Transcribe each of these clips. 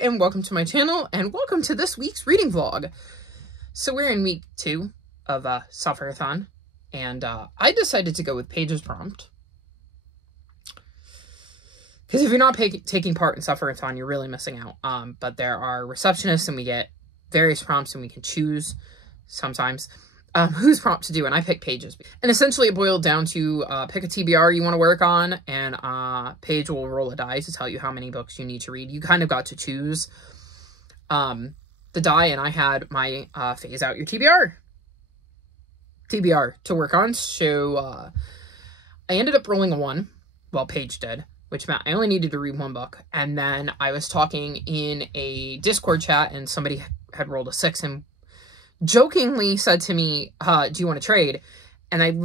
and welcome to my channel, and welcome to this week's reading vlog. So we're in week 2 of Sufferathon, and I decided to go with Paige's prompt. Because if you're not taking part in Sufferathon, you're really missing out. But there are receptionists, and we get various prompts, and we can choose sometimes whose prompt to do, and I picked Paige's. And essentially it boiled down to pick a TBR you want to work on, and Paige will roll a die to tell you how many books you need to read. You kind of got to choose the die, and I had my phase out your TBR to work on. So I ended up rolling a 1, well, Paige did, which meant I only needed to read 1 book. And then I was talking in a Discord chat, and somebody had rolled a 6 and jokingly said to me, do you want to trade? And I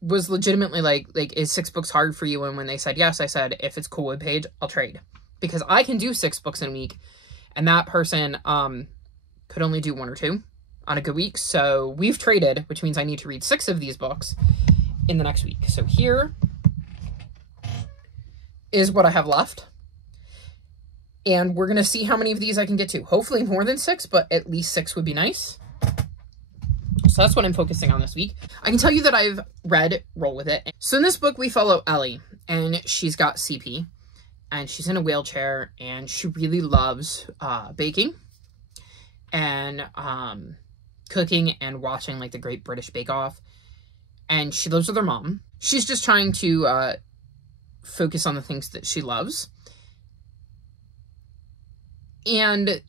was legitimately like, is 6 books hard for you? And when they said yes, I said, if it's cool with Paige, I'll trade. Because I can do 6 books in a week. And that person could only do 1 or 2 on a good week. So we've traded, which means I need to read 6 of these books in the next week. So here is what I have left. And we're going to see how many of these I can get to. Hopefully more than 6, but at least 6 would be nice. So that's what I'm focusing on this week. I can tell you that I've read Roll With It. So in this book, we follow Ellie, and she's got CP, and she's in a wheelchair, and she really loves baking and cooking and watching like the Great British Bake Off. And she lives with her mom. She's just trying to focus on the things that she loves. And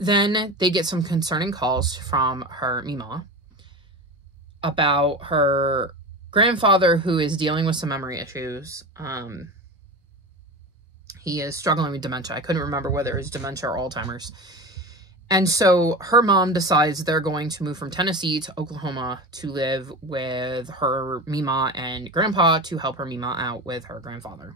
then they get some concerning calls from her Mima about her grandfather, who is dealing with some memory issues. He is struggling with dementia. I couldn't remember whether it was dementia or Alzheimer's. And so her mom decides they're going to move from Tennessee to Oklahoma to live with her Mima and grandpa to help her Mima out with her grandfather.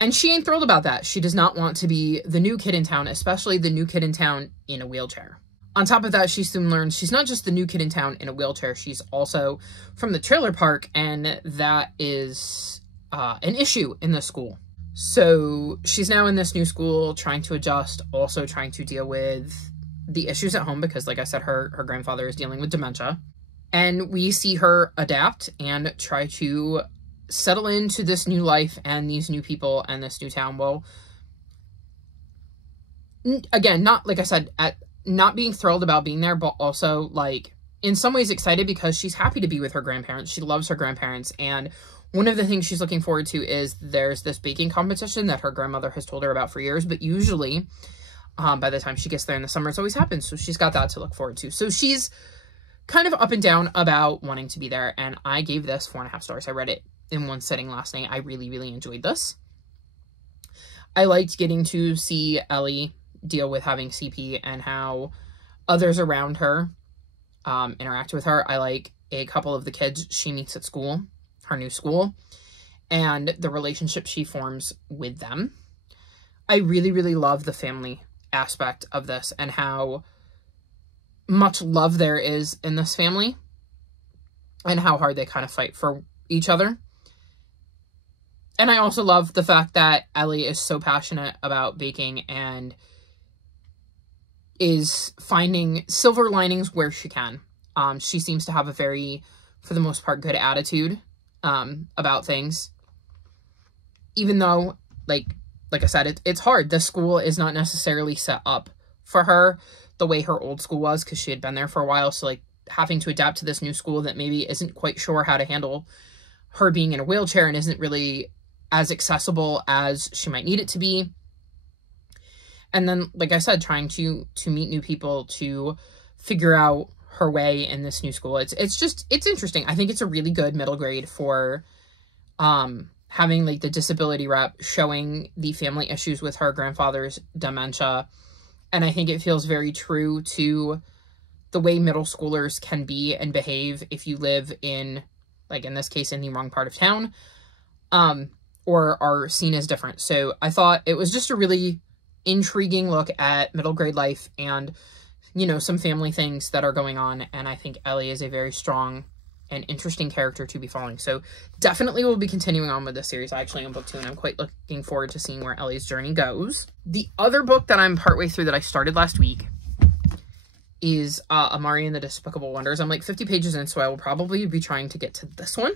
And she ain't thrilled about that. She does not want to be the new kid in town, especially the new kid in town in a wheelchair. On top of that, she soon learns she's not just the new kid in town in a wheelchair. She's also from the trailer park, and that is an issue in the school. So she's now in this new school, trying to adjust, also trying to deal with the issues at home because, like I said, her grandfather is dealing with dementia. And we see her adapt and try to settle into this new life and these new people and this new town. Well, again, not, like I said, not being thrilled about being there, but also, like, in some ways excited because she's happy to be with her grandparents. She loves her grandparents, and one of the things she's looking forward to is there's this baking competition that her grandmother has told her about for years, but usually by the time she gets there in the summer, it's always happens, so she's got that to look forward to. So she's kind of up and down about wanting to be there, and I gave this 4.5 stars. I read it in one sitting last night. I really, really enjoyed this. I liked getting to see Ellie deal with having CP and how others around her interact with her. I like a couple of the kids she meets at school, her new school, and the relationship she forms with them. I really, really love the family aspect of this and how much love there is in this family and how hard they kind of fight for each other. And I also love the fact that Ellie is so passionate about baking and is finding silver linings where she can. She seems to have a very, for the most part, good attitude about things. Even though, like I said, it's hard. The school is not necessarily set up for her the way her old school was, because she had been there for a while. So, like, having to adapt to this new school that maybe isn't quite sure how to handle her being in a wheelchair and isn't really as accessible as she might need it to be. And then, like I said, trying to meet new people, to figure out her way in this new school. It's interesting. I think it's a really good middle grade for having, like, the disability rep showing the family issues with her grandfather's dementia. And I think it feels very true to the way middle schoolers can be and behave if you live in, like in this case, in the wrong part of town, or are seen as different. So I thought it was just a really intriguing look at middle grade life and, you know, some family things that are going on. And I think Ellie is a very strong an interesting character to be following. So definitely we'll be continuing on with this series. I actually own book 2, and I'm quite looking forward to seeing where Ellie's journey goes. The other book that I'm partway through that I started last week is Amari and the Despicable Wonders. I'm like 50 pages in, so I will probably be trying to get to this one.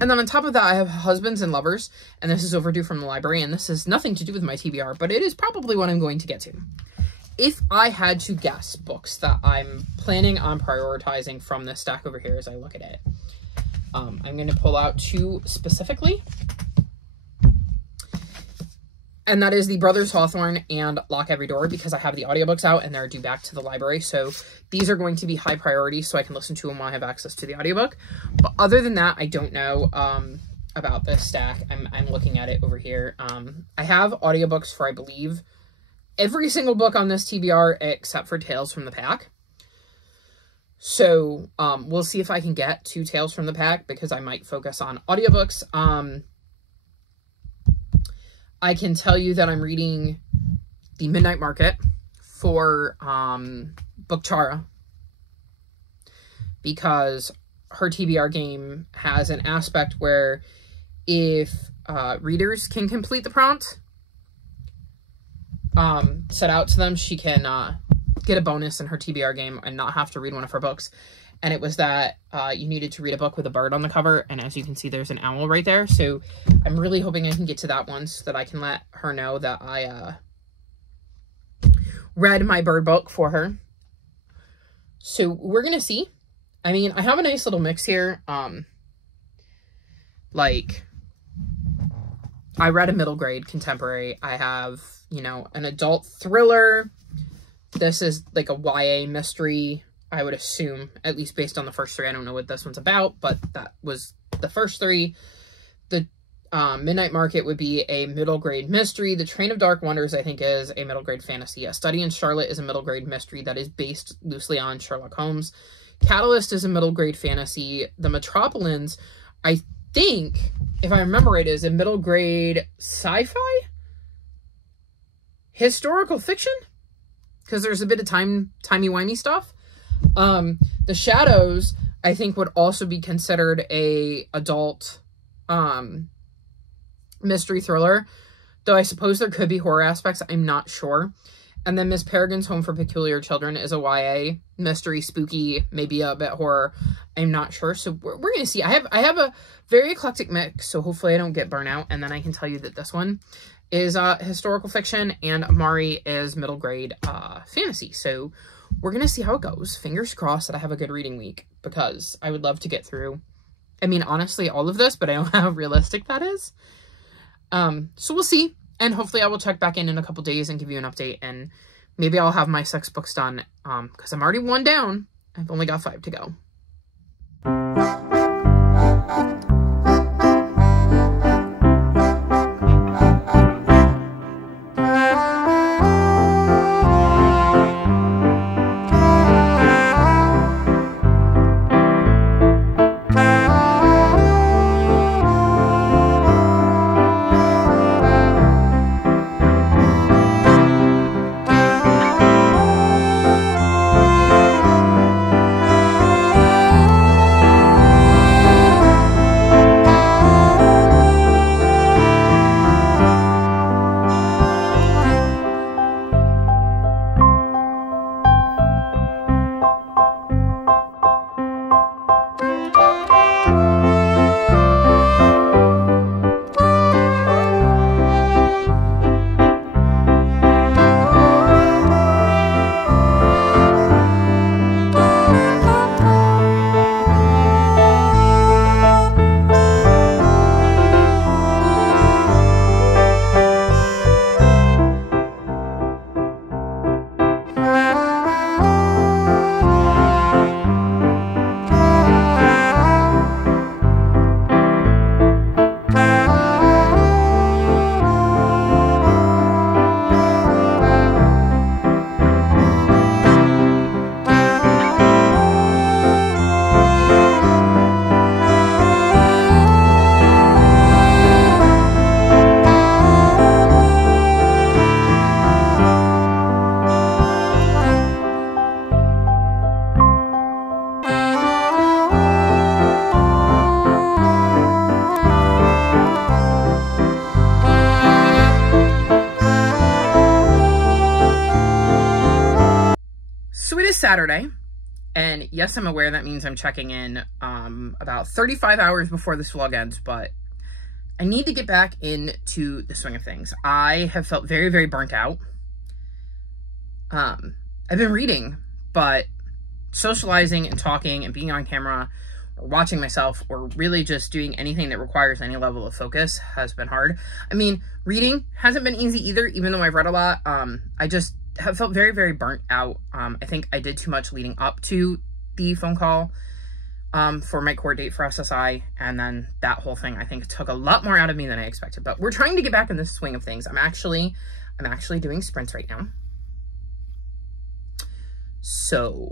And then on top of that, I have Husbands and Lovers, and this is overdue from the library, and this has nothing to do with my TBR, but it is probably what I'm going to get to. If I had to guess books that I'm planning on prioritizing from this stack over here as I look at it, I'm going to pull out 2 specifically. And that is the Brothers Hawthorne and Lock Every Door, because I have the audiobooks out and they're due back to the library. So these are going to be high priority so I can listen to them while I have access to the audiobook. But other than that, I don't know about this stack. I'm looking at it over here. I have audiobooks for, I believe, every single book on this TBR except for Tales from the Pack. So we'll see if I can get to Tales from the Pack, because I might focus on audiobooks. I can tell you that I'm reading The Midnight Market for Bookchara, because her TBR game has an aspect where if readers can complete the prompt set out to them, she can get a bonus in her TBR game and not have to read one of her books. And it was that you needed to read a book with a bird on the cover. And as you can see, there's an owl right there. So I'm really hoping I can get to that one so that I can let her know that I read my bird book for her. So we're going to see. I mean, I have a nice little mix here. Like, I read a middle grade contemporary. I have, you know, an adult thriller. This is like a YA mystery, I would assume, at least based on the first 3. I don't know what this one's about, but that was the first 3. The Midnight Market would be a middle grade mystery. The Train of Dark Wonders, I think, is a middle grade fantasy. A Study in Charlotte is a middle grade mystery that is based loosely on Sherlock Holmes. Catalyst is a middle grade fantasy. The Metropolitans, I think, if I remember it, is a middle grade sci-fi? Historical fiction? Because there's a bit of timey-wimey stuff. The Shadows, I think, would also be considered a adult mystery thriller, though I suppose there could be horror aspects. I'm not sure. And then Miss Peregrine's Home for Peculiar Children is a YA mystery, spooky, maybe a bit horror. I'm not sure. So we're going to see. I have a very eclectic mix, so hopefully I don't get burnout. And then I can tell you that this one is historical fiction, and Amari is middle grade fantasy. So we're going to see how it goes. Fingers crossed that I have a good reading week, because I would love to get through, I mean, honestly, all of this, but I don't know how realistic that is. So we'll see. And hopefully I will check back in a couple days and give you an update. And maybe I'll have my 6 books done, because I'm already 1 down. I've only got 5 to go. Saturday, and yes, I'm aware that means I'm checking in about 35 hours before this vlog ends, but I need to get back into the swing of things. I have felt very, very burnt out. I've been reading, but socializing and talking and being on camera or watching myself or really just doing anything that requires any level of focus has been hard. I mean, reading hasn't been easy either, even though I've read a lot. I just have felt very, very burnt out. I think I did too much leading up to the phone call for my court date for SSI, and then that whole thing I think took a lot more out of me than I expected. But we're trying to get back in the swing of things. I'm actually doing sprints right now. So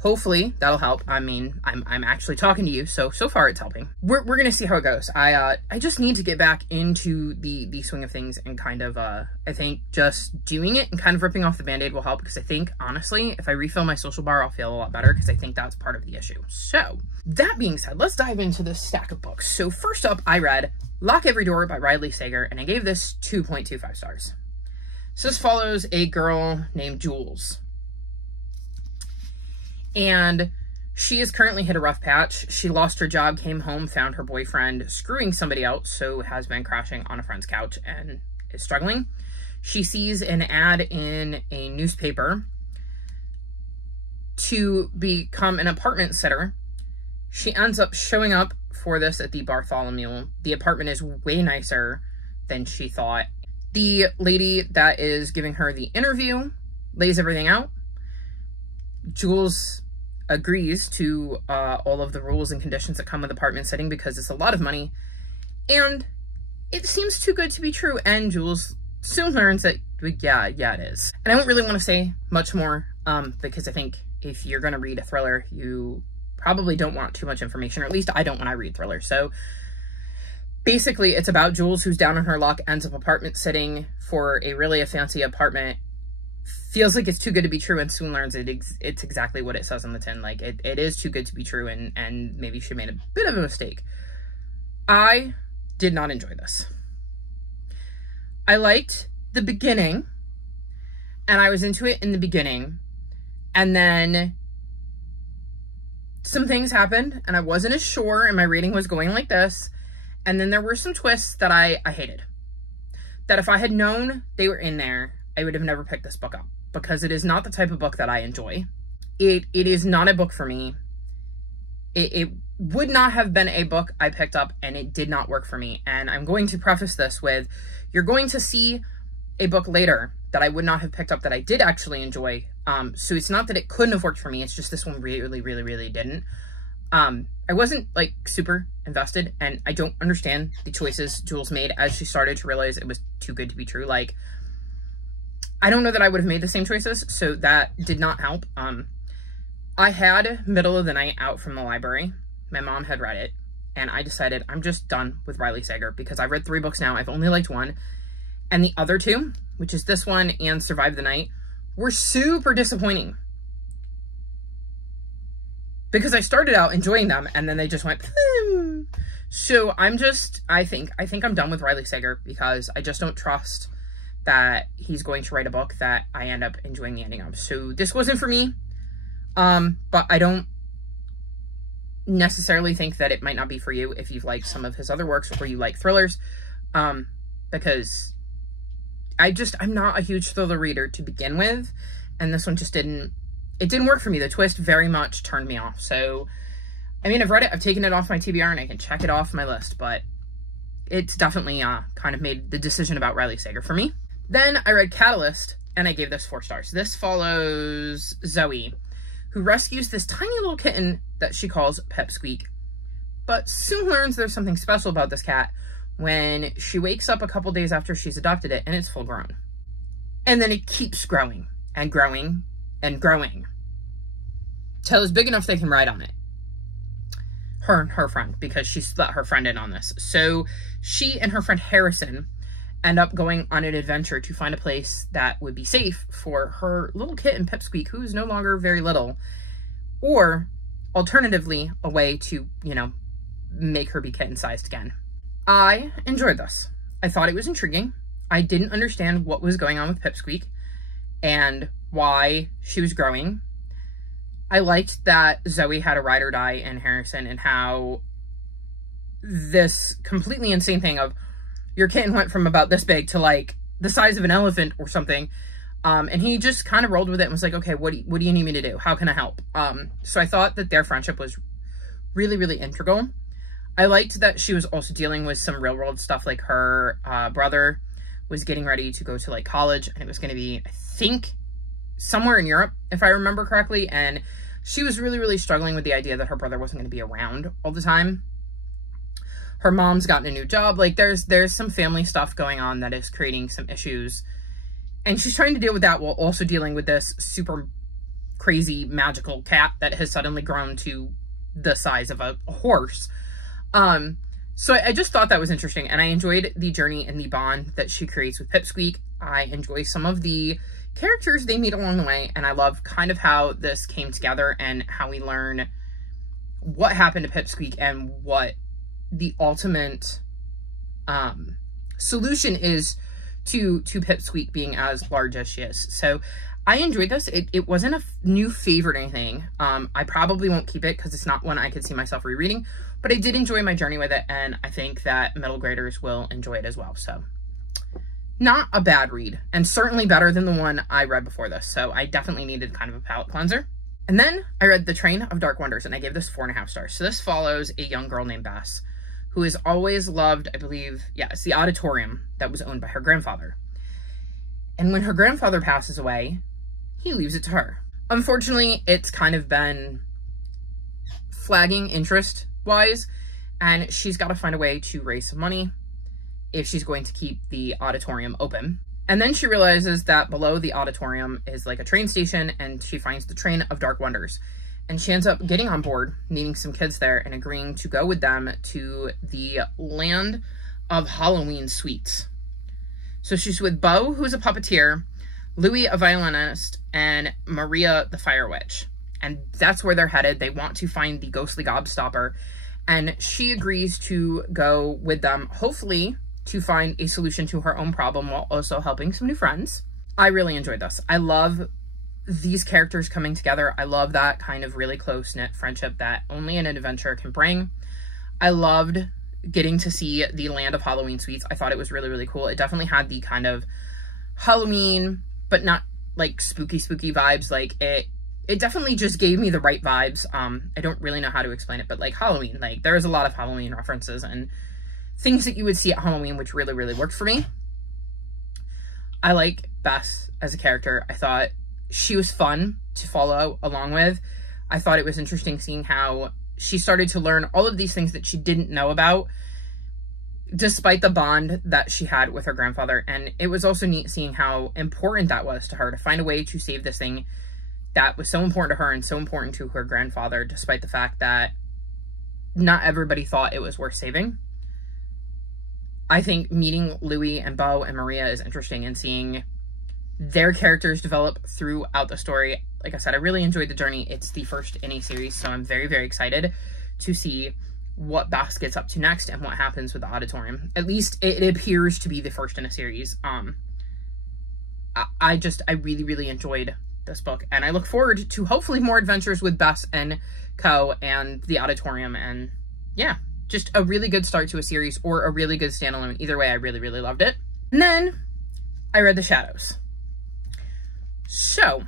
hopefully that'll help. I mean, I'm actually talking to you, so far it's helping. We're gonna see how it goes. I just need to get back into the swing of things, and kind of I think just doing it and kind of ripping off the band-aid will help, because I think honestly if I refill my social bar I'll feel a lot better, because I think that's part of the issue. So that being said, let's dive into this stack of books. So first up, I read Lock Every Door by Riley Sager, and I gave this 2.25 stars. So this follows a girl named Jules, and she has currently hit a rough patch. She lost her job, came home, found her boyfriend screwing somebody else, so has been crashing on a friend's couch and is struggling. She sees an ad in a newspaper to become an apartment sitter. She ends up showing up for this at the Bartholomew. The apartment is way nicer than she thought. The lady that is giving her the interview lays everything out. Jules agrees to all of the rules and conditions that come with apartment sitting, because it's a lot of money and it seems too good to be true. And Jules soon learns that, yeah, it is. And I don't really want to say much more because I think if you're going to read a thriller, you probably don't want too much information, or at least I don't when I read thrillers. So basically, it's about Jules, who's down on her luck, ends up apartment sitting for a fancy apartment, feels like it's too good to be true, and soon learns it's exactly what it says on the tin. Like, it is too good to be true, and maybe she made a bit of a mistake. I did not enjoy this. I liked the beginning, and I was into it in the beginning, and then some things happened, and I wasn't as sure, and my rating was going like this. And then there were some twists that I hated. That if I had known they were in there, I would have never picked this book up, because it is not the type of book that I enjoy. It is not a book for me. It would not have been a book I picked up, and it did not work for me. And I'm going to preface this with, you're going to see a book later that I would not have picked up that I did actually enjoy. So it's not that it couldn't have worked for me. It's just this one really, really, really didn't. I wasn't like super invested, and I don't understand the choices Jules made as she started to realize it was too good to be true. Like, I don't know that I would have made the same choices, so that did not help. I had middle of the night out from the library. My mom had read it, and I decided I'm just done with Riley Sager, because I've read 3 books now. I've only liked 1, and the other 2, which is this one and Survive the Night, were super disappointing. Because I started out enjoying them, and then they just went, So I think I'm done with Riley Sager, because I just don't trust that he's going to write a book that I end up enjoying the ending of. So this wasn't for me, but I don't necessarily think that it might not be for you if you've liked some of his other works, or you like thrillers, because I'm not a huge thriller reader to begin with, and this one just didn't work for me. The twist very much turned me off. So, I mean, I've read it, I've taken it off my TBR, and I can check it off my list, but it's definitely kind of made the decision about Riley Sager for me. Then I read Catalyst, and I gave this 4 stars. This follows Zoe, who rescues this tiny little kitten that she calls Pipsqueak, but soon learns there's something special about this cat when she wakes up a couple days after she's adopted it, and it's full grown. And then it keeps growing and growing and growing till it's big enough they can ride on it. Her and her friend, because she's let her friend in on this. So she and her friend Harrison end up going on an adventure to find a place that would be safe for her little kitten Pipsqueak, who is no longer very little, or alternatively a way to, make her be kitten-sized again. I enjoyed this. I thought it was intriguing. I didn't understand what was going on with Pipsqueak, and why she was growing. I liked that Zoe had a ride or die in Harrison, and how this completely insane thing of your kitten went from about this big to like the size of an elephant or something. And he just kind of rolled with it and was like, okay, what do you need me to do? How can I help? So I thought that their friendship was really, really integral. I liked that she was also dealing with some real world stuff, like her brother was getting ready to go to like college, and it was going to be, I think, somewhere in Europe, if I remember correctly. And she was really, really struggling with the idea that her brother wasn't going to be around all the time. Her mom's gotten a new job. Like there's some family stuff going on that is creating some issues. And she's trying to deal with that while also dealing with this super crazy magical cat that has suddenly grown to the size of a horse. So I just thought that was interesting, and I enjoyed the journey and the bond that she creates with Pipsqueak. I enjoy some of the characters they meet along the way, and I love kind of how this came together and how we learn what happened to Pipsqueak and what the ultimate solution is to Pipsqueak being as large as she is. So I enjoyed this. It wasn't a new favorite or anything. I probably won't keep it because it's not one I could see myself rereading, but I did enjoy my journey with it, and I think that middle graders will enjoy it as well. So not a bad read, and certainly better than the one I read before this. So I definitely needed kind of a palate cleanser. And then I read The Train of Dark Wonders, and I gave this 4.5 stars. So this follows a young girl named Bess, who has always loved, I believe, yeah, it's the auditorium that was owned by her grandfather. And when her grandfather passes away, he leaves it to her. Unfortunately, it's kind of been flagging interest-wise, and she's got to find a way to raise some money if she's going to keep the auditorium open. And then she realizes that below the auditorium is like a train station, and she finds the Train of Dark Wonders. And she ends up getting on board, meeting some kids there, and agreeing to go with them to the land of Halloween sweets. So she's with Bo, who's a puppeteer, Louis, a violinist, and Maria, the fire witch. And that's where they're headed. They want to find the ghostly gobstopper. And she agrees to go with them, hopefully to find a solution to her own problem while also helping some new friends. I really enjoyed this. I love these characters coming together. I love that kind of really close-knit friendship that only an adventure can bring. I loved getting to see the land of Halloween sweets. I thought it was really, really cool. It definitely had the kind of Halloween, but not like spooky vibes. Like it definitely just gave me the right vibes. I don't really know how to explain it, but like Halloween, like there is a lot of Halloween references and things that you would see at Halloween, which really, really worked for me. I like Bess as a character. I thought she was fun to follow along with. I thought it was interesting seeing how she started to learn all of these things that she didn't know about, despite the bond that she had with her grandfather. And it was also neat seeing how important that was to her, to find a way to save this thing that was so important to her and so important to her grandfather, despite the fact that not everybody thought it was worth saving. I think meeting Louis and Bo and Maria is interesting, and seeing their characters develop throughout the story. Like I said, I really enjoyed the journey. It's the first in a series, so I'm very, very excited to see what Bess gets up to next and what happens with the auditorium. At least it appears to be the first in a series. I really, really enjoyed this book, and I look forward to hopefully more adventures with Bess and Co. and the auditorium. And yeah, just a really good start to a series, or a really good standalone. Either way, I really, really loved it. And then I read The Shadows. So,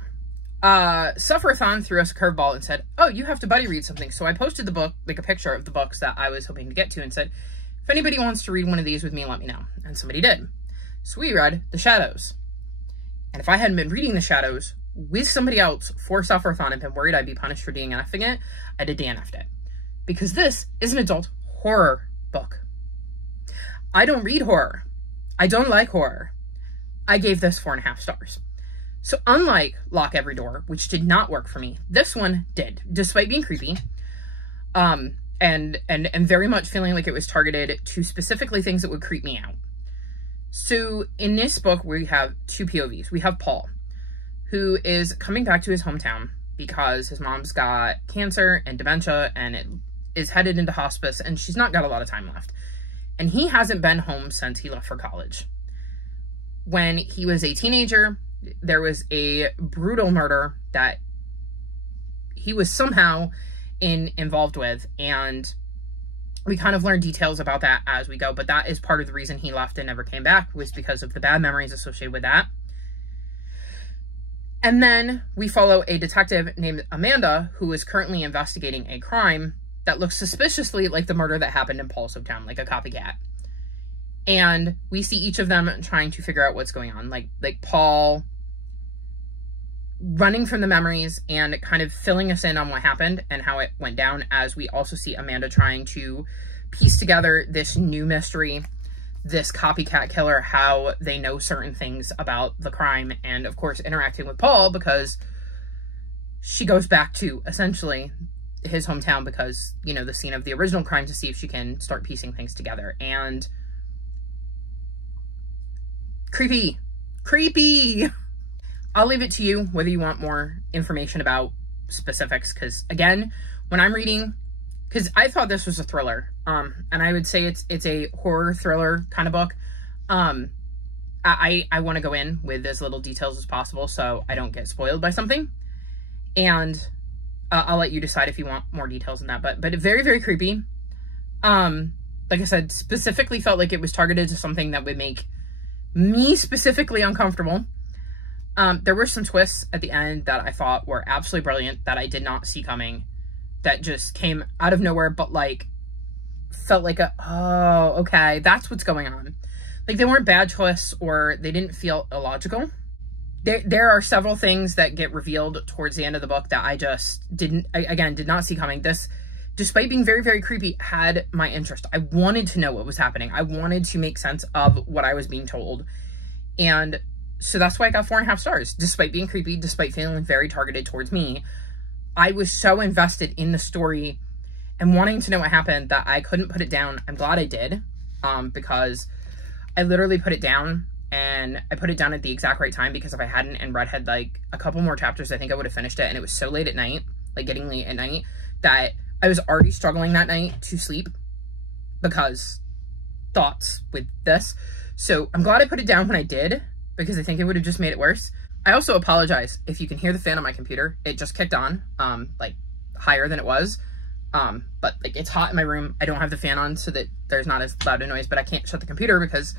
Sufferathon threw us a curveball and said, oh, you have to buddy read something. So I posted the book, like a picture of the books that I was hoping to get to, and said, if anybody wants to read one of these with me, let me know. And somebody did. So we read The Shadows. And if I hadn't been reading The Shadows with somebody else for Sufferathon and been worried I'd be punished for DNFing it, I'd have DNF'd it. Because this is an adult horror book. I don't read horror. I don't like horror. I gave this 4.5 stars. So unlike Lock Every Door, which did not work for me, this one did, despite being creepy, and very much feeling like it was targeted to specifically things that would creep me out. So in this book, we have two POVs. We have Paul, who is coming back to his hometown because his mom's got cancer and dementia, and it is headed into hospice, and she's not got a lot of time left. And he hasn't been home since he left for college. When he was a teenager, there was a brutal murder that he was somehow involved with, and we kind of learn details about that as we go, but that is part of the reason he left and never came back, was because of the bad memories associated with that. And then we follow a detective named Amanda, who is currently investigating a crime that looks suspiciously like the murder that happened in Paul's hometown, like a copycat. And we see each of them trying to figure out what's going on. Like Paul running from the memories and kind of filling us in on what happened and how it went down, as we also see Amanda trying to piece together this new mystery, this copycat killer, how they know certain things about the crime, and of course interacting with Paul because she goes back to essentially his hometown because, you know, the scene of the original crime, to see if she can start piecing things together. And creepy. I'll leave it to you whether you want more information about specifics, because again, when I'm reading, because I thought this was a thriller, and I would say it's a horror thriller kind of book. I want to go in with as little details as possible so I don't get spoiled by something, and I'll let you decide if you want more details on that. But very, very creepy. Like I said, specifically felt like it was targeted to something that would make me specifically uncomfortable. There were some twists at the end that I thought were absolutely brilliant that I did not see coming, that just came out of nowhere, but like felt like oh, okay, that's what's going on. Like, they weren't bad twists or they didn't feel illogical. There are several things that get revealed towards the end of the book that I just did not see coming. This, despite being very, very creepy, had my interest. I wanted to know what was happening. I wanted to make sense of what I was being told. And so that's why I got 4.5 stars. Despite being creepy, despite feeling very targeted towards me, I was so invested in the story and wanting to know what happened that I couldn't put it down. I'm glad I did, because I literally put it down, and I put it down at the exact right time, because if I hadn't and read had like a couple more chapters, I think I would have finished it. And it was so late at night, like getting late at night, that I was already struggling that night to sleep because thoughts with this. So I'm glad I put it down when I did, because I think it would have just made it worse. I also apologize if you can hear the fan on my computer. It just kicked on, like higher than it was. But like, it's hot in my room. I don't have the fan on so that there's not as loud a noise, but I can't shut the computer because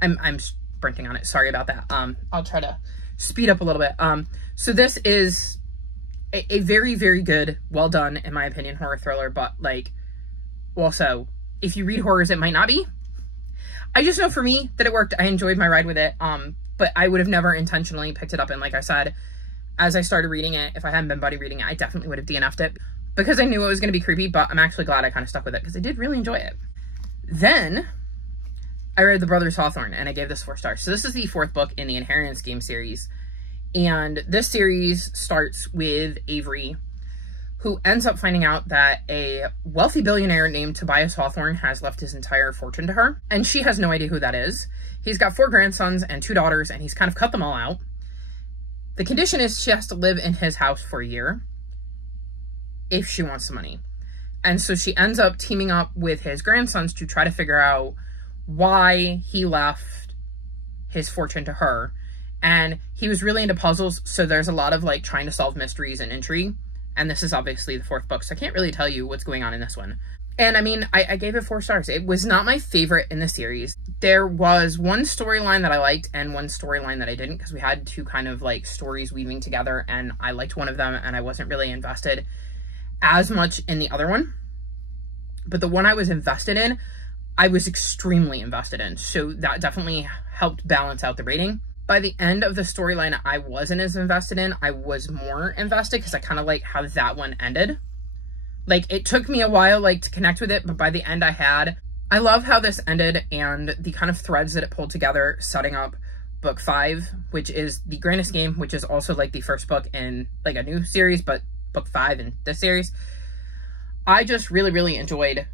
I'm sprinting on it. Sorry about that. I'll try to speed up a little bit. So this is a very, very good, well done, in my opinion, horror thriller, but like, also, if you read horrors, it might not be. I just know for me that it worked. I enjoyed my ride with it. But I would have never intentionally picked it up. And like I said, as I started reading it, if I hadn't been buddy reading it, I definitely would have DNF'd it because I knew it was going to be creepy, but I'm actually glad I kind of stuck with it because I did really enjoy it. Then I read The Brothers Hawthorne and I gave this 4 stars. So this is the 4th book in the Inheritance Game series. And this series starts with Avery, who ends up finding out that a wealthy billionaire named Tobias Hawthorne has left his entire fortune to her. And she has no idea who that is. He's got 4 grandsons and 2 daughters, and he's kind of cut them all out. The condition is she has to live in his house for a year if she wants the money. And so she ends up teaming up with his grandsons to try to figure out why he left his fortune to her. And he was really into puzzles, so there's a lot of like trying to solve mysteries and intrigue. And this is obviously the 4th book, so I can't really tell you what's going on in this one. And I mean, I gave it 4 stars. It was not my favorite in the series. There was one storyline that I liked and one storyline that I didn't, because we had 2 kind of like stories weaving together, and I liked one of them and I wasn't really invested as much in the other one. But the one I was invested in, I was extremely invested in. So that definitely helped balance out the rating. By the end of the storyline I wasn't as invested in, I was more invested because I kind of like how that one ended. Like, it took me a while, like, to connect with it, but by the end I love how this ended and the kind of threads that it pulled together, setting up book 5, which is the Grandest Game, which is also, like, the first book in, like, a new series, but book 5 in this series. I just really, really enjoyed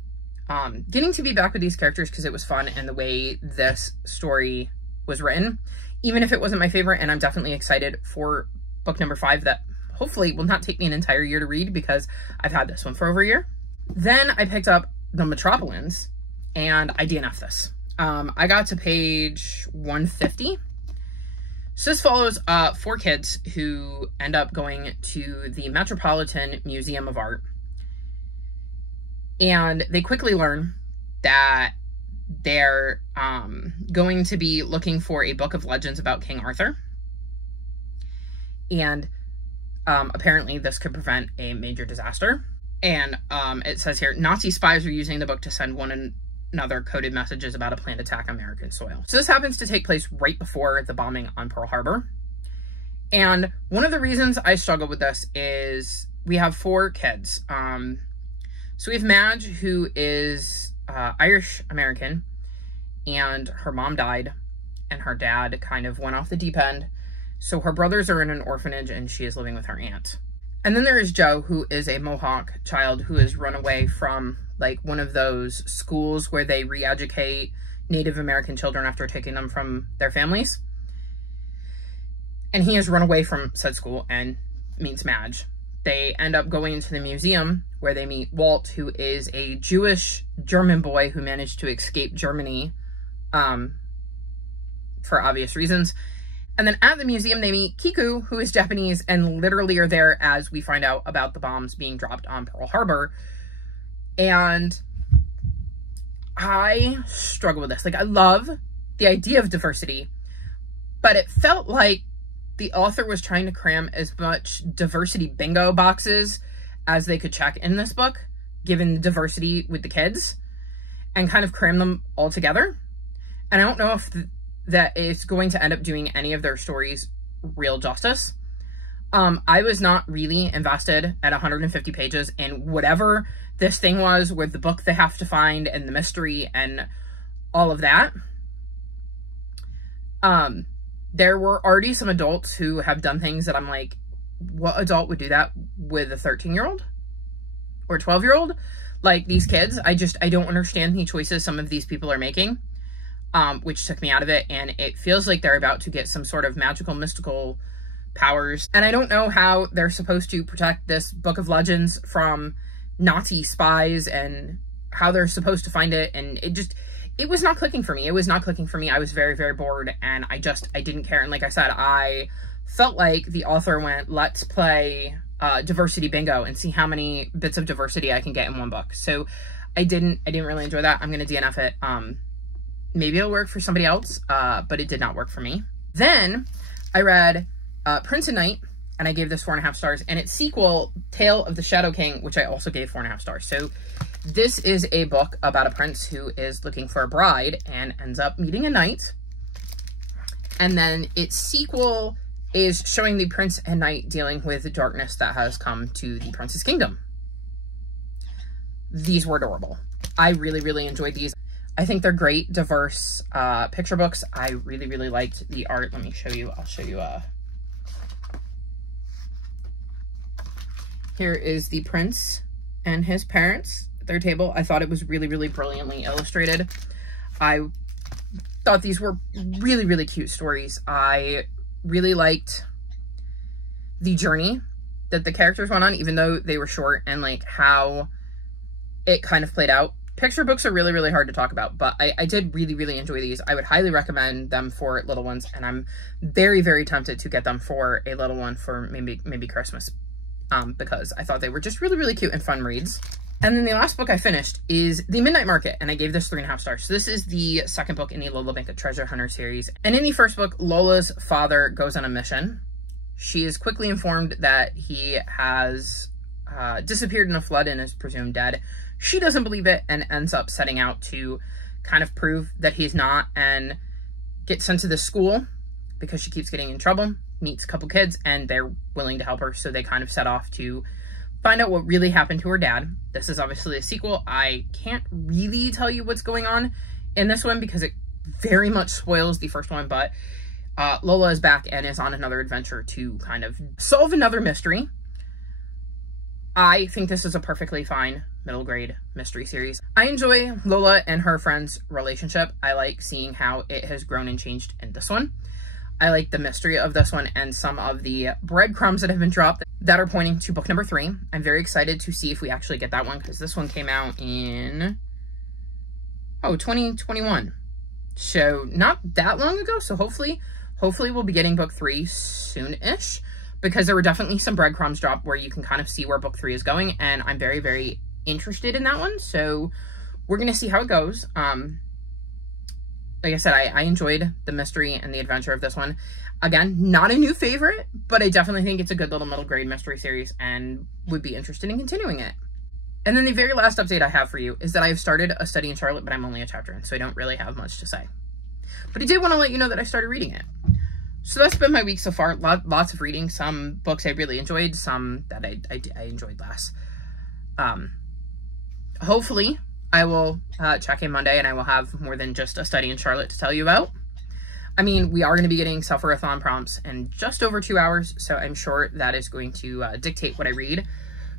getting to be back with these characters because it was fun, and the way this story was written, even if it wasn't my favorite, and I'm definitely excited for book number 5 that hopefully will not take me an entire year to read because I've had this one for over a year. Then I picked up The Metropolitans and I DNF'd this. I got to page 150. So this follows 4 kids who end up going to the Metropolitan Museum of Art. And they quickly learn that they're going to be looking for a book of legends about King Arthur. And apparently this could prevent a major disaster. And it says here, Nazi spies are using the book to send one another coded messages about a planned attack on American soil. So this happens to take place right before the bombing on Pearl Harbor. And one of the reasons I struggle with this is we have 4 kids. So we have Madge, who is Irish American, and her mom died, and her dad kind of went off the deep end. So her brothers are in an orphanage, and she is living with her aunt. And then there is Joe, who is a Mohawk child who has run away from like one of those schools where they re-educate Native American children after taking them from their families. And he has run away from said school and meets Madge. They end up going into the museum where they meet Walt, who is a Jewish German boy who managed to escape Germany for obvious reasons. And then at the museum, they meet Kiku, who is Japanese, and literally are there as we find out about the bombs being dropped on Pearl Harbor. And I struggle with this. Like, I love the idea of diversity, but it felt like the author was trying to cram as much diversity bingo boxes as they could check in this book, given the diversity with the kids, and kind of cram them all together. And I don't know if that it's going to end up doing any of their stories real justice. I was not really invested at 150 pages in whatever this thing was with the book they have to find and the mystery and all of that. There were already some adults who have done things that I'm like, what adult would do that with a 13-year-old or 12-year-old? Like, these kids, I don't understand the choices some of these people are making, which took me out of it. And it feels like they're about to get some sort of magical, mystical powers. And I don't know how they're supposed to protect this book of legends from Nazi spies and how they're supposed to find it. And it was not clicking for me. It was not clicking for me. I was very, very bored, and I didn't care. And like I said, I felt like the author went, let's play diversity bingo and see how many bits of diversity I can get in one book. So I didn't really enjoy that. I'm going to DNF it. Maybe it'll work for somebody else, but it did not work for me. Then I read Prince and Knight, and I gave this 4.5 stars, and its sequel, Tale of the Shadow King, which I also gave 4.5 stars. So this is a book about a prince who is looking for a bride and ends up meeting a knight. And then its sequel is showing the prince and knight dealing with the darkness that has come to the prince's kingdom. These were adorable. I really, really enjoyed these. I think they're great, diverse picture books. I really, really liked the art. Let me show you. I'll show you. Here is the prince and his parents at their table. I thought it was really, really brilliantly illustrated. I thought these were really, really cute stories. I really liked the journey that the characters went on, even though they were short, and like how it kind of played out. Picture books are really, really hard to talk about, but I did really, really enjoy these. I would highly recommend them for little ones, and I'm very, very tempted to get them for a little one for maybe Christmas. Because I thought they were just really, really cute and fun reads. And then the last book I finished is The Midnight Market, and I gave this 3.5 stars. So this is the second book in the Lola Bankett Treasure Hunter series. And in the first book, Lola's father goes on a mission. She is quickly informed that he has disappeared in a flood and is presumed dead. She doesn't believe it and ends up setting out to kind of prove that he's not, and gets sent to this school because she keeps getting in trouble. Meets a couple kids, and they're willing to help her, so they kind of set off to find out what really happened to her dad. This is obviously a sequel. I can't really tell you what's going on in this one because it very much spoils the first one, but Lola is back and is on another adventure to kind of solve another mystery. I think this is a perfectly fine middle grade mystery series. I enjoy Lola and her friend's relationship. I like seeing how it has grown and changed in this one. I like the mystery of this one and some of the breadcrumbs that have been dropped that are pointing to book number 3. I'm very excited to see if we actually get that one, because this one came out in 2021. So not that long ago. So hopefully Hopefully we'll be getting book 3 soon-ish, because there were definitely some breadcrumbs dropped where you can kind of see where book 3 is going, and I'm very, very interested in that one. So we're going to see how it goes. Like I said, I enjoyed the mystery and the adventure of this one. Again, not a new favorite, but I definitely think it's a good little middle grade mystery series and would be interested in continuing it. And then the very last update I have for you is that I have started A Study in Charlotte, but I'm only a chapter in, so I don't really have much to say. But I did want to let you know that I started reading it. So that's been my week so far. Lots of reading. Some books I really enjoyed, some that I enjoyed less. Hopefully I will check in Monday and I will have more than just A Study in Charlotte to tell you about. I mean, we are going to be getting Sufferathon prompts in just over 2 hours, so I'm sure that is going to dictate what I read.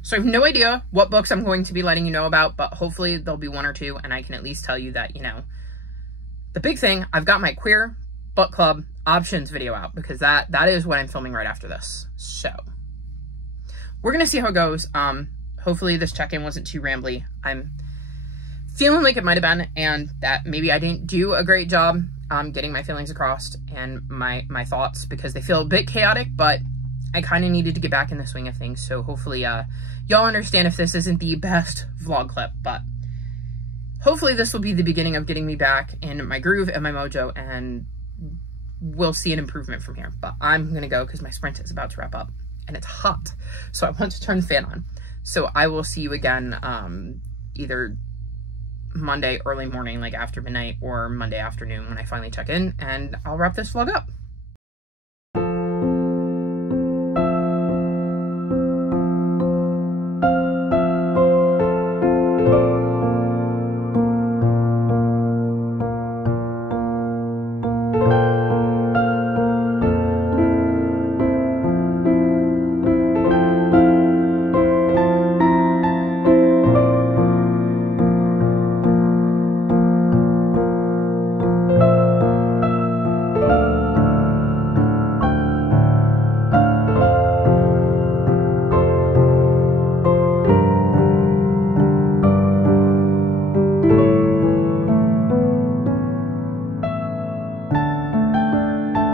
So I have no idea what books I'm going to be letting you know about, but hopefully there'll be 1 or 2, and I can at least tell you that, you know, the big thing, I've got my queer book club options video out, because that is what I'm filming right after this. So we're going to see how it goes. Hopefully this check-in wasn't too rambly. I'm feeling like it might have been, and that maybe I didn't do a great job getting my feelings across and my thoughts, because they feel a bit chaotic, but I kind of needed to get back in the swing of things. So hopefully y'all understand if this isn't the best vlog clip, but hopefully this will be the beginning of getting me back in my groove and my mojo, and we'll see an improvement from here. But I'm going to go because my sprint is about to wrap up and it's hot. So I want to turn the fan on. So I will see you again either Monday early morning, like after midnight, or Monday afternoon when I finally check in, and I'll wrap this vlog up.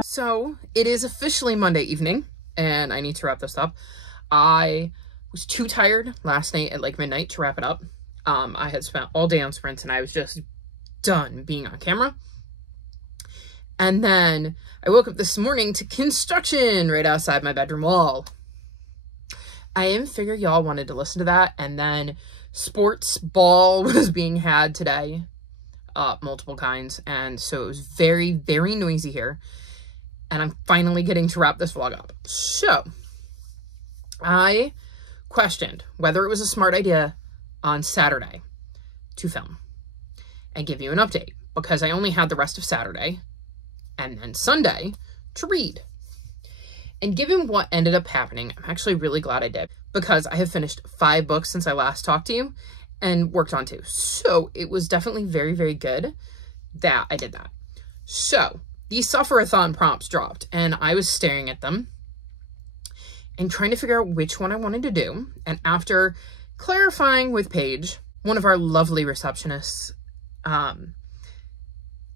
So it is officially Monday evening, and I need to wrap this up. I was too tired last night at like midnight to wrap it up. I had spent all day on sprints and I was just done being on camera. And then I woke up this morning to construction right outside my bedroom wall. I didn't figure y'all wanted to listen to that. And then sports ball was being had today, multiple kinds. And so it was very, very noisy here. And I'm finally getting to wrap this vlog up. So I questioned whether it was a smart idea on Saturday to film and give you an update, because I only had the rest of Saturday and then Sunday to read. And given what ended up happening, I'm actually really glad I did, because I have finished 5 books since I last talked to you and worked on 2. So it was definitely very, very good that I did that. So the Sufferathon prompts dropped, and I was staring at them and trying to figure out which one I wanted to do. And after clarifying with Paige, one of our lovely receptionists,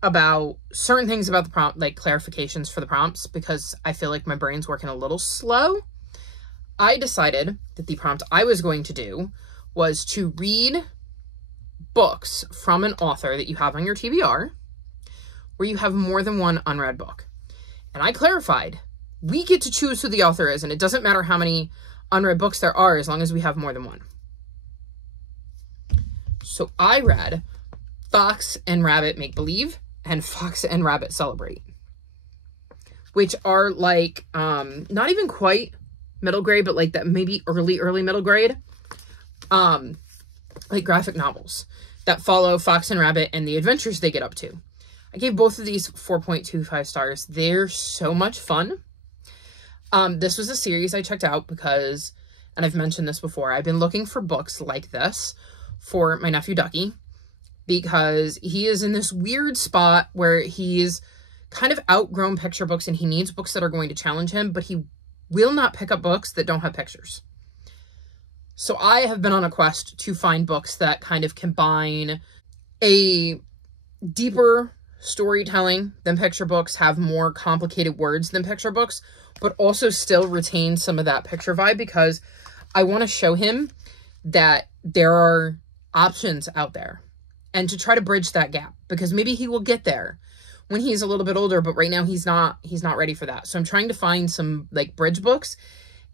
about certain things about the prompt, like clarifications for the prompts, because I feel like my brain's working a little slow, I decided that the prompt I was going to do was to read books from an author that you have on your TBR, where you have more than one unread book. And I clarified, we get to choose who the author is, and it doesn't matter how many unread books there are as long as we have more than one. So I read Fox and Rabbit Make Believe and Fox and Rabbit Celebrate, which are like, not even quite middle grade, but like that maybe early middle grade, like graphic novels that follow Fox and Rabbit and the adventures they get up to. I gave both of these 4.25 stars. They're so much fun. This was a series I checked out because, and I've mentioned this before, I've been looking for books like this for my nephew Ducky, because he is in this weird spot where he's kind of outgrown picture books and he needs books that are going to challenge him, but he will not pick up books that don't have pictures. So I have been on a quest to find books that kind of combine a deeper storytelling than picture books, have more complicated words than picture books, but also still retain some of that picture vibe, because I want to show him that there are options out there and to try to bridge that gap, because maybe he will get there when he's a little bit older, but right now he's not ready for that. So I'm trying to find some like bridge books.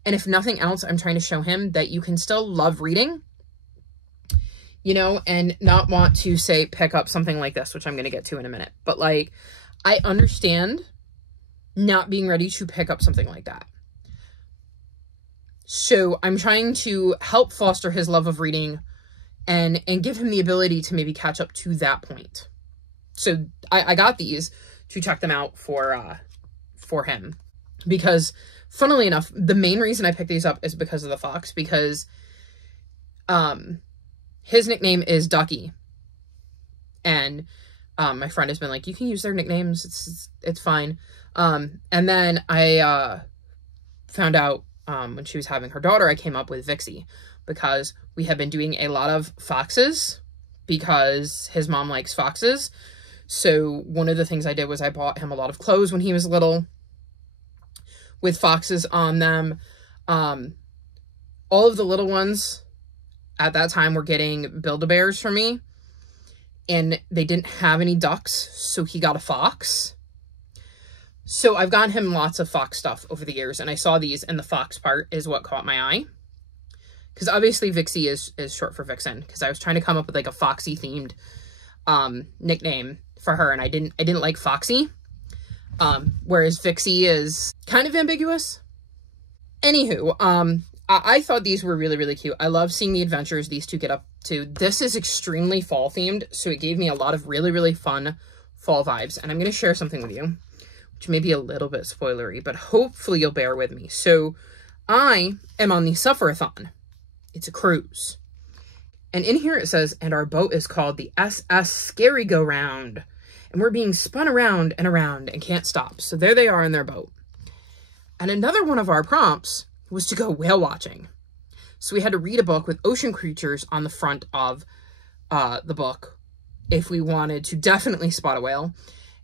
And if nothing else, I'm trying to show him that you can still love reading, you know, and not want to say pick up something like this, which I'm going to get to in a minute. But like, I understand not being ready to pick up something like that. So I'm trying to help foster his love of reading and give him the ability to maybe catch up to that point. So I got these to check them out for him, because funnily enough, the main reason I picked these up is because of the fox, because his nickname is Ducky. And my friend has been like, you can use their nicknames. It's fine. And then I found out when she was having her daughter, I came up with Vixie, because we had been doing a lot of foxes because his mom likes foxes. So one of the things I did was I bought him a lot of clothes when he was little with foxes on them. All of the little ones at that time were getting Build-A-Bears from me, and they didn't have any ducks, so he got a fox. So I've gotten him lots of fox stuff over the years, and I saw these, and the fox part is what caught my eye. Because obviously Vixie is short for Vixen, because I was trying to come up with like a foxy themed nickname for her, and I didn't like Foxy. Whereas Vixie is kind of ambiguous. Anywho, I thought these were really, really cute. I love seeing the adventures these two get up to. This is extremely fall themed, so it gave me a lot of really, really fun fall vibes. And I'm going to share something with you, which may be a little bit spoilery, but hopefully you'll bear with me. So I am on the Sufferathon. It's a cruise. And in here it says, and our boat is called the SS Scary Go Round. And we're being spun around and around and can't stop. So there they are in their boat. And another one of our prompts was to go whale watching. So we had to read a book with ocean creatures on the front of the book if we wanted to definitely spot a whale.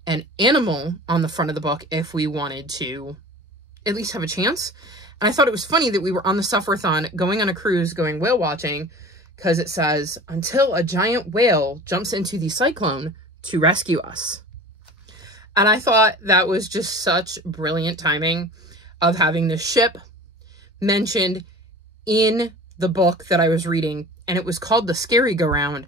An animal on the front of the book if we wanted to at least have a chance. And I thought it was funny that we were on the Sufferathon going on a cruise going whale watching, because it says, until a giant whale jumps into the cyclone to rescue us. And I thought that was just such brilliant timing of having the ship mentioned in the book that I was reading, and it was called The Scary Go Round,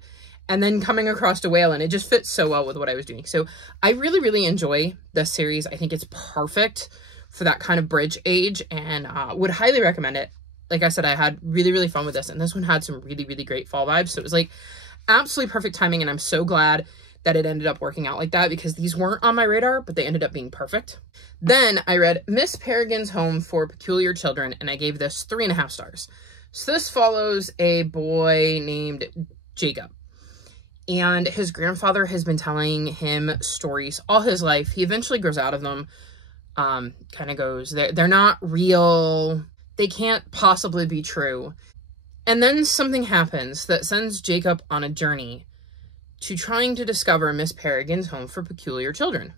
and then coming across a whale, and it just fits so well with what I was doing. So I really, really enjoy this series. I think it's perfect for that kind of bridge age, and would highly recommend it. Like I said, I had really, really fun with this, and this one had some really, really great fall vibes. So it was like absolutely perfect timing, and I'm so glad that it ended up working out like that, because these weren't on my radar, but they ended up being perfect. Then I read Miss Peregrine's Home for Peculiar Children, and I gave this 3.5 stars. So this follows a boy named Jacob, and his grandfather has been telling him stories all his life. He eventually grows out of them, kind of goes, they're not real, they can't possibly be true. And then something happens that sends Jacob on a journey to trying to discover Miss Peregrine's Home for Peculiar Children.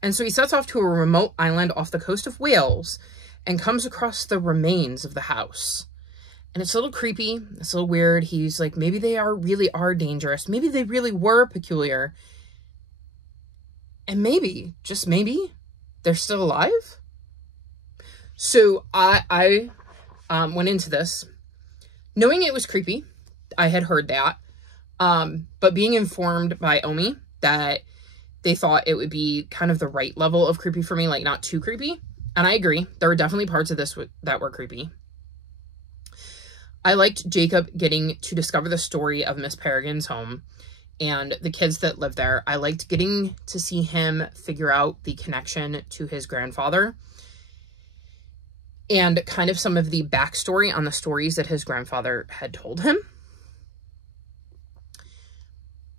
And so he sets off to a remote island off the coast of Wales and comes across the remains of the house. And it's a little creepy, it's a little weird. He's like, maybe they really are dangerous. Maybe they really were peculiar. And maybe, just maybe, they're still alive? So I went into this knowing it was creepy. I had heard that. But being informed by Omi that they thought it would be kind of the right level of creepy for me, like not too creepy. And I agree. There were definitely parts of this that were creepy. I liked Jacob getting to discover the story of Miss Peregrine's home and the kids that live there. I liked getting to see him figure out the connection to his grandfather and kind of some of the backstory on the stories that his grandfather had told him.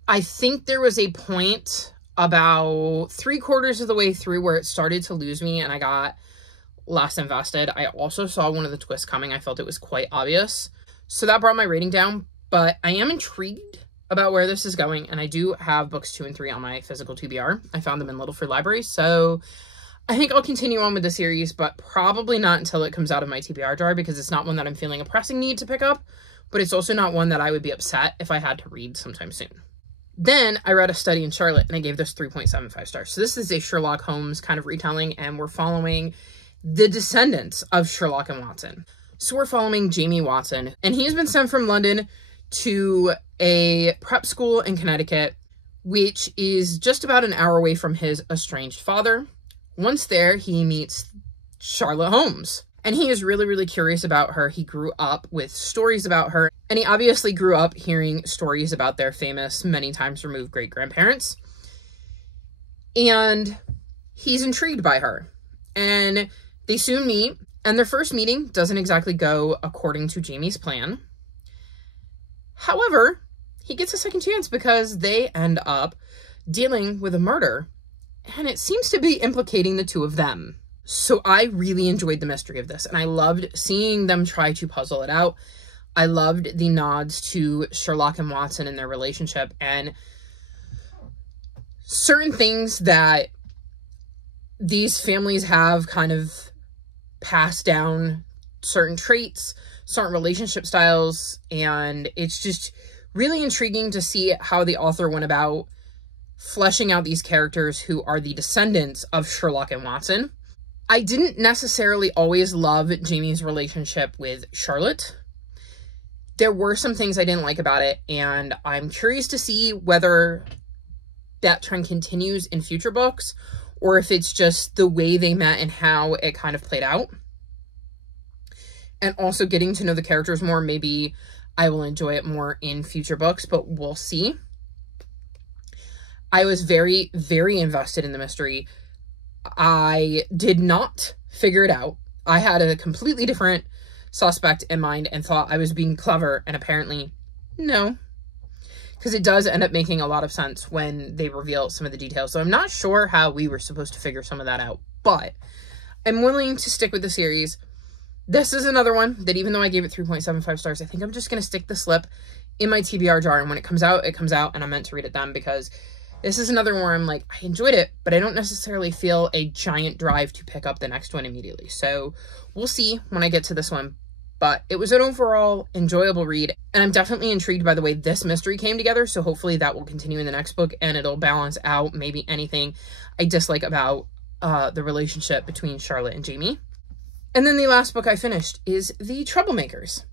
I think there was a point about 3/4 of the way through where it started to lose me and I got less invested. I also saw one of the twists coming. I felt it was quite obvious. So that brought my rating down, but I am intrigued about where this is going, and I do have books 2 and 3 on my physical TBR. I found them in Little Free Libraries, so I think I'll continue on with the series, but probably not until it comes out of my TBR jar, because it's not one that I'm feeling a pressing need to pick up, but it's also not one that I would be upset if I had to read sometime soon. Then I read A Study in Charlotte, and I gave this 3.75 stars. So this is a Sherlock Holmes kind of retelling, and we're following the descendants of Sherlock and Watson. So we're following Jamie Watson, and he's been sent from London to a prep school in Connecticut, which is just about an hour away from his estranged father. Once there, he meets Charlotte Holmes, and he is really, really curious about her. He grew up with stories about her, and he obviously grew up hearing stories about their famous, many times removed great-grandparents. And he's intrigued by her, and they soon meet, and their first meeting doesn't exactly go according to Jamie's plan. However, he gets a second chance because they end up dealing with a murder, and it seems to be implicating the two of them. So I really enjoyed the mystery of this, and I loved seeing them try to puzzle it out. I loved the nods to Sherlock and Watson and their relationship, and certain things that these families have kind of passed down, certain traits, certain relationship styles, and it's just really intriguing to see how the author went about fleshing out these characters who are the descendants of Sherlock and Watson. I didn't necessarily always love Jamie's relationship with Charlotte. There were some things I didn't like about it, and I'm curious to see whether that trend continues in future books, or if it's just the way they met and how it kind of played out. And also getting to know the characters more, maybe I will enjoy it more in future books, but we'll see. I was very, very invested in the mystery. I did not figure it out. I had a completely different suspect in mind and thought I was being clever, and apparently no. Because it does end up making a lot of sense when they reveal some of the details. So I'm not sure how we were supposed to figure some of that out, but I'm willing to stick with the series. This is another one that, even though I gave it 3.75 stars, I think I'm just going to stick the slip in my TBR jar, and when it comes out, and I'm meant to read it then, because this is another one where I'm like, I enjoyed it, but I don't necessarily feel a giant drive to pick up the next one immediately. So we'll see when I get to this one. But it was an overall enjoyable read, and I'm definitely intrigued by the way this mystery came together, so hopefully that will continue in the next book, and it'll balance out maybe anything I dislike about the relationship between Charlotte and Jamie. And then the last book I finished is The Troublemakers,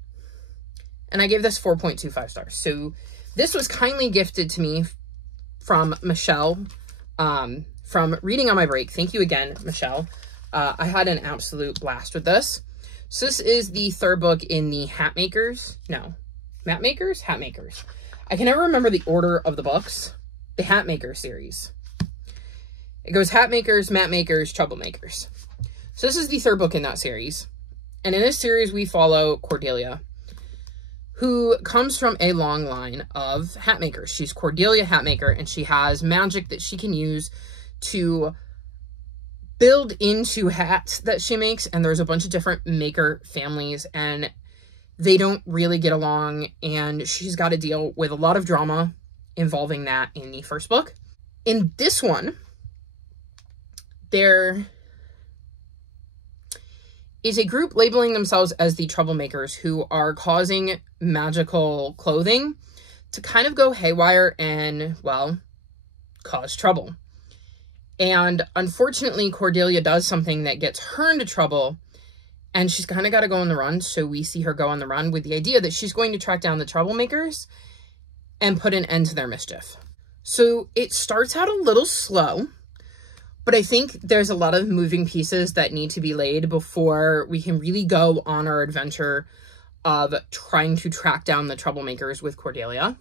and I gave this 4.25 stars. So this was kindly gifted to me from Michelle, from Reading on My Break. Thank you again, Michelle. I had an absolute blast with this. So this is the third book in the Hatmakers. I can never remember the order of the books. The Hatmaker series. It goes Hatmakers, Mapmakers, Troublemakers. So this is the third book in that series. And in this series, we follow Cordelia, who comes from a long line of hatmakers. She's Cordelia Hatmaker, and she has magic that she can use to build into hats that she makes, and there's a bunch of different maker families, and they don't really get along, and she's got to deal with a lot of drama involving that in the first book. In this one, there is a group labeling themselves as the Troublemakers who are causing magical clothing to kind of go haywire and, well, cause trouble. And unfortunately, Cordelia does something that gets her into trouble, and she's kind of got to go on the run. So we see her go on the run with the idea that she's going to track down the Troublemakers and put an end to their mischief. So it starts out a little slow, but I think there's a lot of moving pieces that need to be laid before we can really go on our adventure of trying to track down the Troublemakers with Cordelia.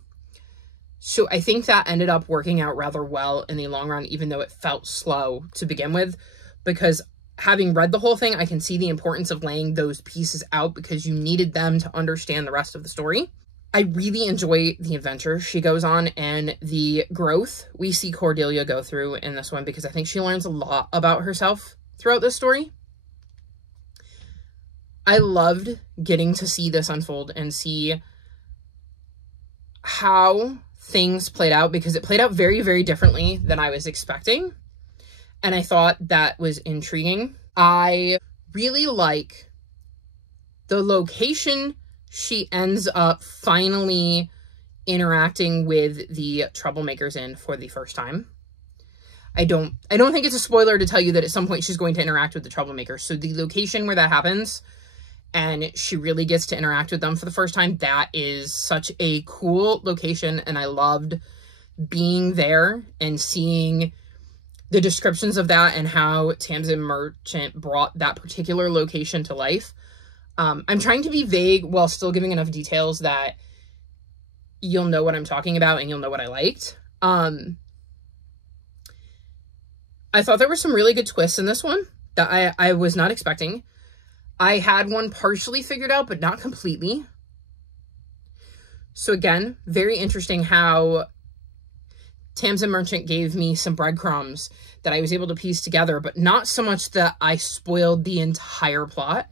So I think that ended up working out rather well in the long run, even though it felt slow to begin with, because having read the whole thing, I can see the importance of laying those pieces out because you needed them to understand the rest of the story. I really enjoy the adventure she goes on and the growth we see Cordelia go through in this one, because I think she learns a lot about herself throughout this story. I loved getting to see this unfold and see how things played out, because it played out very, very differently than I was expecting. And I thought that was intriguing. I really like the location she ends up finally interacting with the troublemakers in for the first time. I don't think it's a spoiler to tell you that at some point she's going to interact with the troublemakers. So the location where that happens and she really gets to interact with them for the first time, that is such a cool location. And I loved being there and seeing the descriptions of that and how Tamsin Merchant brought that particular location to life. I'm trying to be vague while still giving enough details that you'll know what I'm talking about and you'll know what I liked. I thought there were some really good twists in this one that I was not expecting. I had one partially figured out, but not completely. So again, very interesting how Tamsin Merchant gave me some breadcrumbs that I was able to piece together, but not so much that I spoiled the entire plot.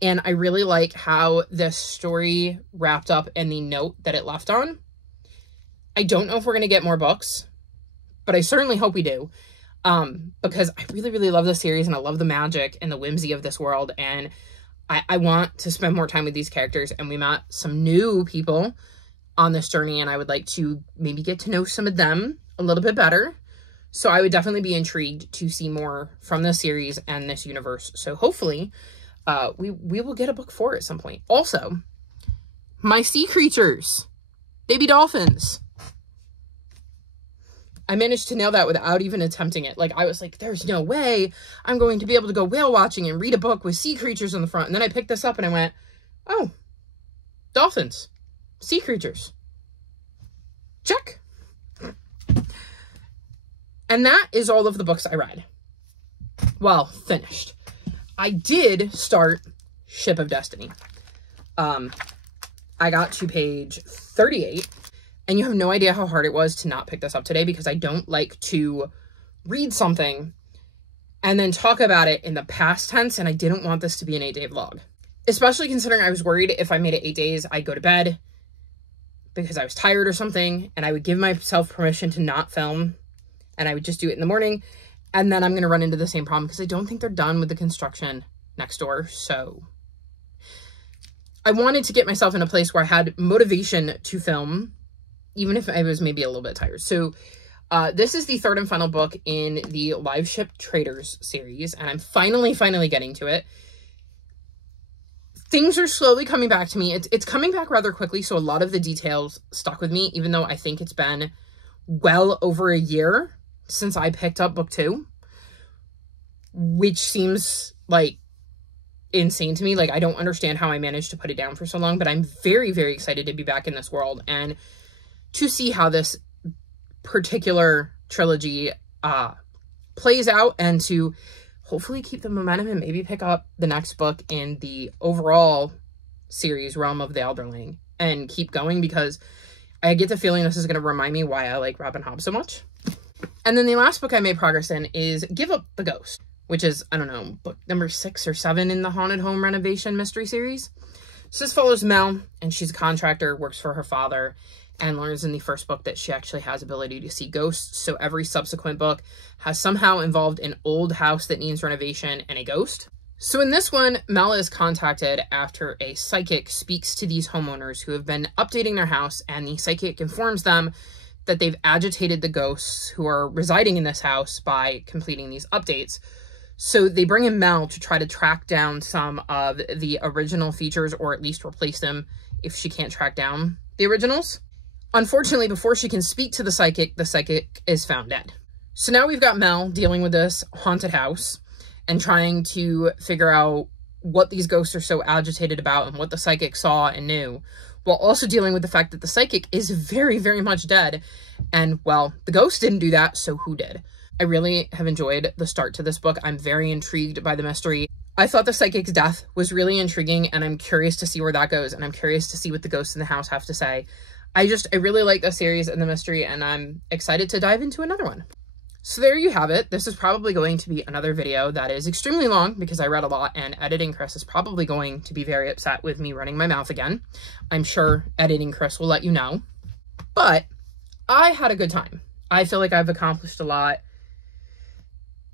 And I really like how this story wrapped up and the note that it left on. I don't know if we're going to get more books, but I certainly hope we do. Because I really, really love this series and I love the magic and the whimsy of this world. And I want to spend more time with these characters. And we met some new people on this journey and I would like to maybe get to know some of them a little bit better. So I would definitely be intrigued to see more from this series and this universe. So hopefully we will get a book 4 at some point. Also, my sea creatures, baby dolphins. I managed to nail that without even attempting it. Like, I was like, there's no way I'm going to be able to go whale watching and read a book with sea creatures on the front. And then I picked this up and I went, oh, dolphins, sea creatures. Check. And that is all of the books I read. Well, finished. I did start Ship of Destiny. I got to page 38. And you have no idea how hard it was to not pick this up today, because I don't like to read something and then talk about it in the past tense, and I didn't want this to be an 8-day vlog. Especially considering I was worried if I made it 8 days, I'd go to bed because I was tired or something, and I would give myself permission to not film, and I would just do it in the morning, and then I'm going to run into the same problem because I don't think they're done with the construction next door, so I wanted to get myself in a place where I had motivation to film, even if I was maybe a little bit tired. So this is the third and final book in the Live Ship Traders series, and I'm finally getting to it. Things are slowly coming back to me. It's coming back rather quickly, so a lot of the details stuck with me, even though I think it's been well over a year since I picked up book 2, which seems like insane to me. Like, I don't understand how I managed to put it down for so long, but I'm very, very excited to be back in this world and to see how this particular trilogy plays out, and to hopefully keep the momentum and maybe pick up the next book in the overall series Realm of the Elderling and keep going, because I get the feeling this is going to remind me why I like Robin Hobb so much. And then the last book I made progress in is Give Up the Ghost, which is, I don't know, book number 6 or 7 in the Haunted Home Renovation Mystery Series. So this follows Mel, and she's a contractor, works for her father, and learns in the first book that she actually has ability to see ghosts. So every subsequent book has somehow involved an old house that needs renovation and a ghost. So in this one, Mel is contacted after a psychic speaks to these homeowners who have been updating their house, and the psychic informs them that they've agitated the ghosts who are residing in this house by completing these updates. So they bring in Mel to try to track down some of the original features, or at least replace them if she can't track down the originals. Unfortunately, before she can speak to the psychic is found dead. So now we've got Mel dealing with this haunted house and trying to figure out what these ghosts are so agitated about and what the psychic saw and knew, while also dealing with the fact that the psychic is very, very much dead. And, well, the ghost didn't do that, so who did? I really have enjoyed the start to this book. I'm very intrigued by the mystery. I thought the psychic's death was really intriguing, and I'm curious to see where that goes, and I'm curious to see what the ghosts in the house have to say. I really like the series and the mystery, and I'm excited to dive into another one. So there you have it. This is probably going to be another video that is extremely long because I read a lot, and editing Chris is probably going to be very upset with me running my mouth again. I'm sure editing Chris will let you know. But I had a good time. I feel like I've accomplished a lot.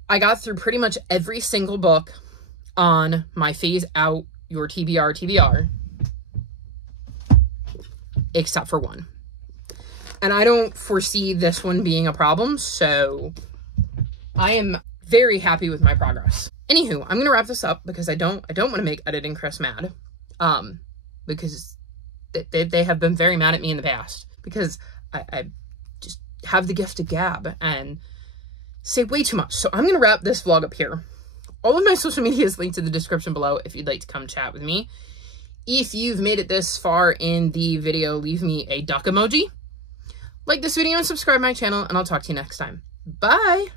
I got through pretty much every single book on my Phase Out Your TBR, except for one. And I don't foresee this one being a problem, so I am very happy with my progress. Anywho, I'm going to wrap this up because I don't want to make editing Chris mad. Because they have been very mad at me in the past because I just have the gift of gab and say way too much. So I'm going to wrap this vlog up here. All of my social media is linked in the description below if you'd like to come chat with me. If you've made it this far in the video, leave me a duck emoji. Like this video and subscribe to my channel, and I'll talk to you next time. Bye!